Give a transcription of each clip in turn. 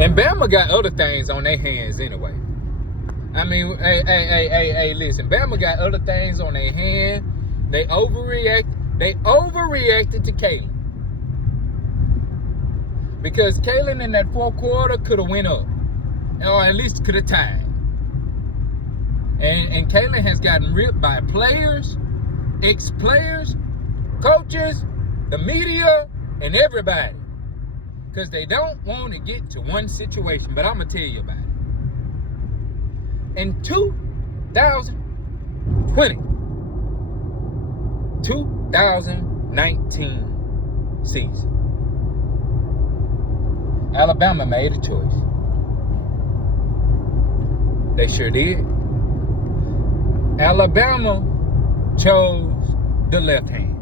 And Bama got other things on their hands anyway. I mean, hey, listen. Bama got other things on their hands. They overreacted to Kalen. Because Kalen in that fourth quarter could have went up. Or at least could have tied. And Kalen has gotten ripped by players, ex-players, coaches, the media, and everybody. Because they don't want to get to one situation. But I'm going to tell you about it. In 2019 season, Alabama made a choice. They sure did. Alabama chose the left hand.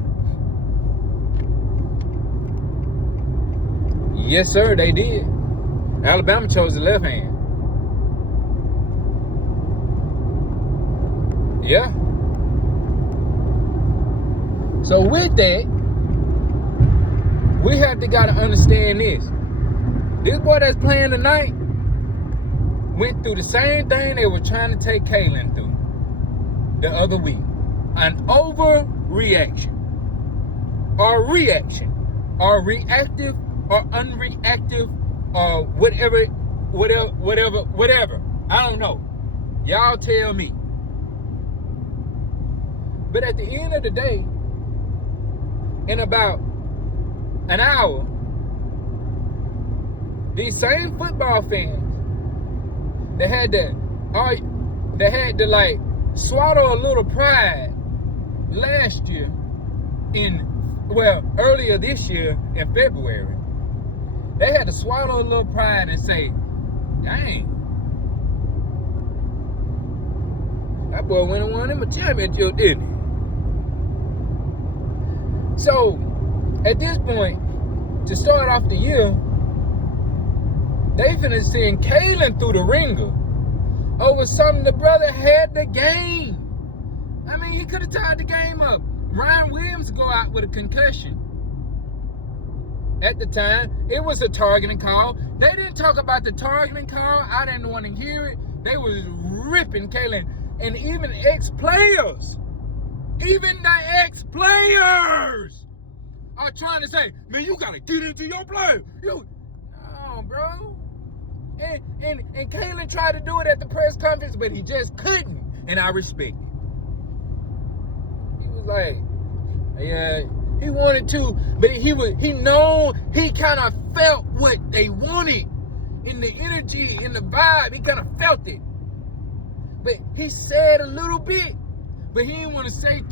Yes, sir, they did. Alabama chose the left hand. Yeah. So with that, we have to gotta understand this. This boy that's playing tonight went through the same thing they were trying to take Kalen through the other week. An overreaction. Or reaction. Or reactive or unreactive or whatever. I don't know. Y'all tell me. But at the end of the day, in about an hour, these same football fans that had to like swallow a little pride last year earlier this year in February, they had to swallow a little pride and say, dang, that boy went and won him a championship, didn't he? So, at this point, to start off the year, they finna send Kalen through the ringer over something the brother had the game. I mean, he could have tied the game up. Ryan Williams go out with a concussion. At the time, it was a targeting call. They didn't talk about the targeting call. I didn't want to hear it. They was ripping Kalen. And even ex-players are trying to say, man, you got to get into your play. No, bro. And Kalen tried to do it at the press conference, but he just couldn't. And I respect it. He was like, yeah, he wanted to, but he kind of felt what they wanted in the energy, in the vibe. He kind of felt it. But he said a little bit, but he didn't want to say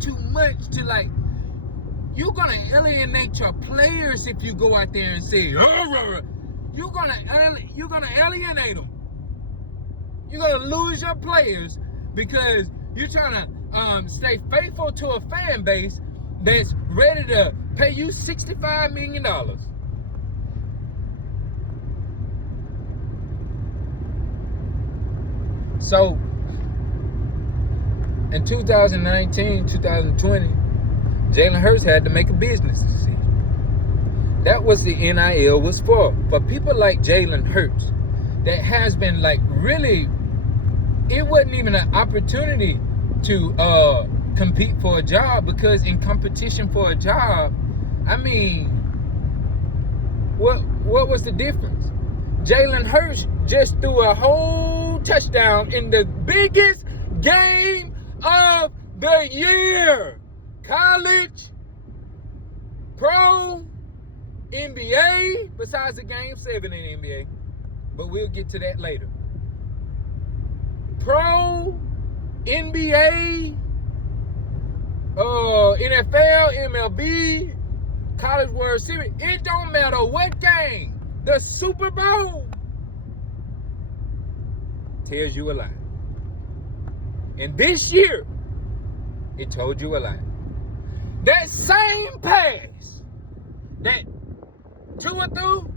too much to like, you're going to alienate your players if you go out there and say, you're gonna alienate them. You're gonna lose your players because you're trying to stay faithful to a fan base that's ready to pay you $65 million. So in 2019, 2020, Jalen Hurts had to make a business decision. That was the NIL was for people like Jalen Hurts that has been like really, it wasn't even an opportunity to compete for a job, because in competition for a job, I mean, what was the difference? Jalen Hurts just threw a whole touchdown in the biggest game of the year. College, pro, NBA, besides the game 7 in the NBA. But we'll get to that later. Pro, NBA, NFL, MLB, College World Series. It don't matter what game. The Super Bowl tells you a lie. And this year, it told you a lie. That same pass that Tua threw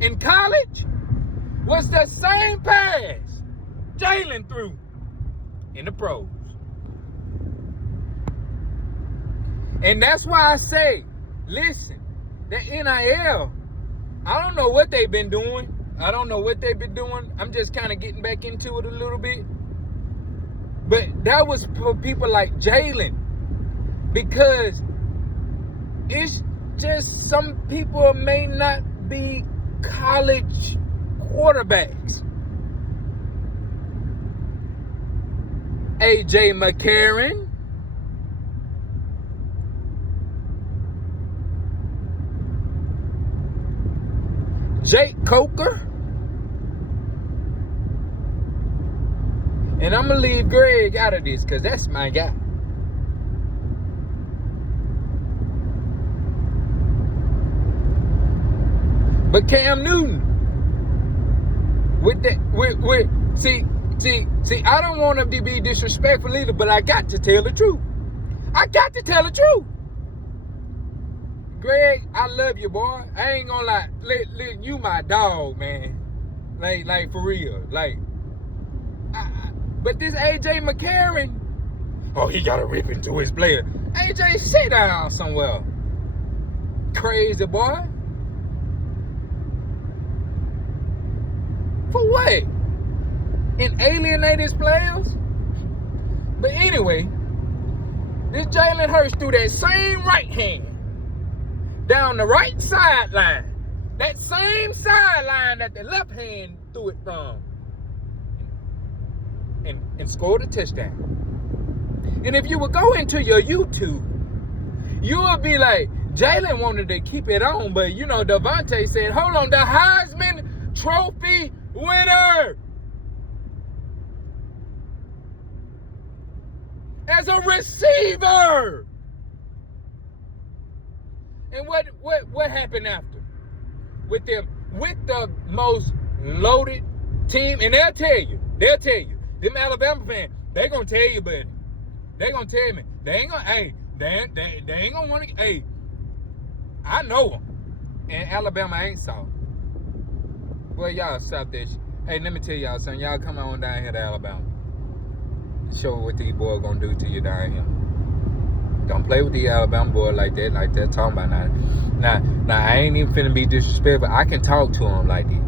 in college was the same pass Jalen threw in the pros. And that's why I say, listen, the NIL, I don't know what they've been doing. I don't know what they've been doing. I'm just kind of getting back into it a little bit. But that was for people like Jalen. Because it's just some people may not be college quarterbacks. AJ McCarron. Jake Coker. And I'm going to leave Greg out of this because that's my guy. But Cam Newton, with that, see, I don't want to be disrespectful either, but I got to tell the truth. I got to tell the truth. Greg, I love you, boy. I ain't gonna lie. You my dog, man. Like for real. But this AJ McCarron, oh, he got to rip into his player. AJ, sit down somewhere. Crazy boy. For what? And alienate his players? But anyway, this Jalen Hurts threw that same right hand down the right sideline. That same sideline that the left hand threw it from. And scored a touchdown. And if you would go into your YouTube, you would be like, Jalen wanted to keep it on, but you know, Devontae said, hold on, the Heisman Trophy winner as a receiver. And what happened after? With the most loaded team, and they'll tell you, them Alabama fans, they gonna tell you, buddy. They gonna tell me. They ain't gonna, hey, they ain't gonna wanna, hey, I know them. And Alabama ain't soft. Well, y'all stop this. Hey, let me tell y'all something. Y'all come on down here to Alabama. Show what these boys gonna do to you down here. Don't play with the Alabama boy like that, talking about now. Now, I ain't even finna be disrespectful. I can talk to them like this.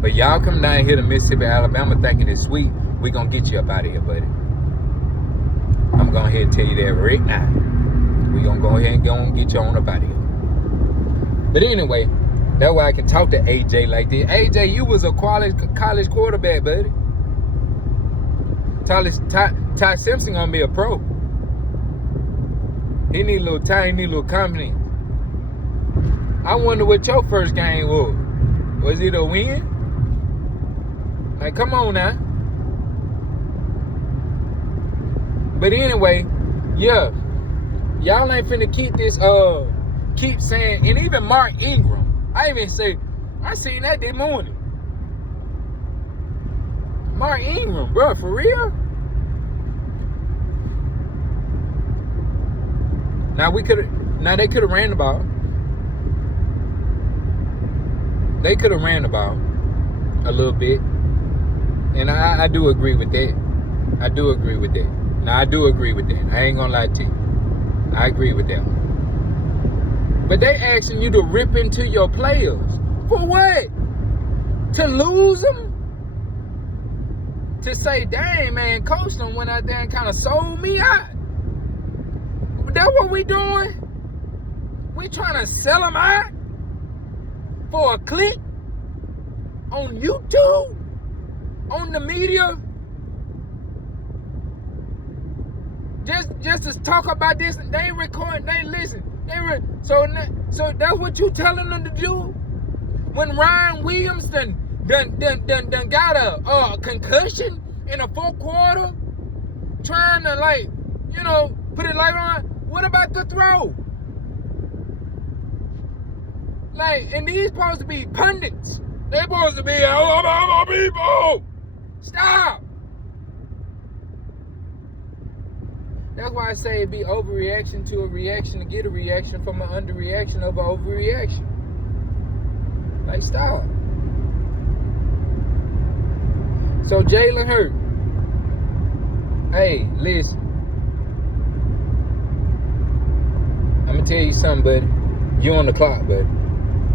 But y'all come down here to Mississippi, Alabama thinking it's sweet, we gonna get you up out of here, buddy. I'm going ahead and tell you that right now. We gonna go ahead and get you on up out of here. But anyway, that's why I can talk to AJ like this. AJ, you was a college quarterback, buddy. Ty Simpson gonna be a pro. He need a little time, he need a little confidence. I wonder what your first game was. Was it a win? Like, come on now. But anyway, yeah. Y'all ain't finna keep saying, and even Mark Ingram. I seen that this morning. Mark Ingram, bro, for real? Now they could have ran the ball. They could have ran the ball a little bit. And I do agree with that. I do agree with that. Now, I do agree with that. I ain't gonna lie to you. I agree with that. But they asking you to rip into your players. For what? To lose them? To say, dang, man, Coach done went out there and kind of sold me out. That's what we doing? We trying to sell them out for a click on YouTube, on the media, just to talk about this. They record, they listen, so that's what you telling them to do. When Ryan Williams done got a concussion in the fourth quarter, trying to put it light on. What about the throw? And these supposed to be pundits. They supposed to be Alabama people. Stop. That's why I say it be overreaction to a reaction to get a reaction from an underreaction of an overreaction. Stop. So Jalen Hurts. Hey, listen. I'm gonna tell you something, buddy. You on the clock, buddy.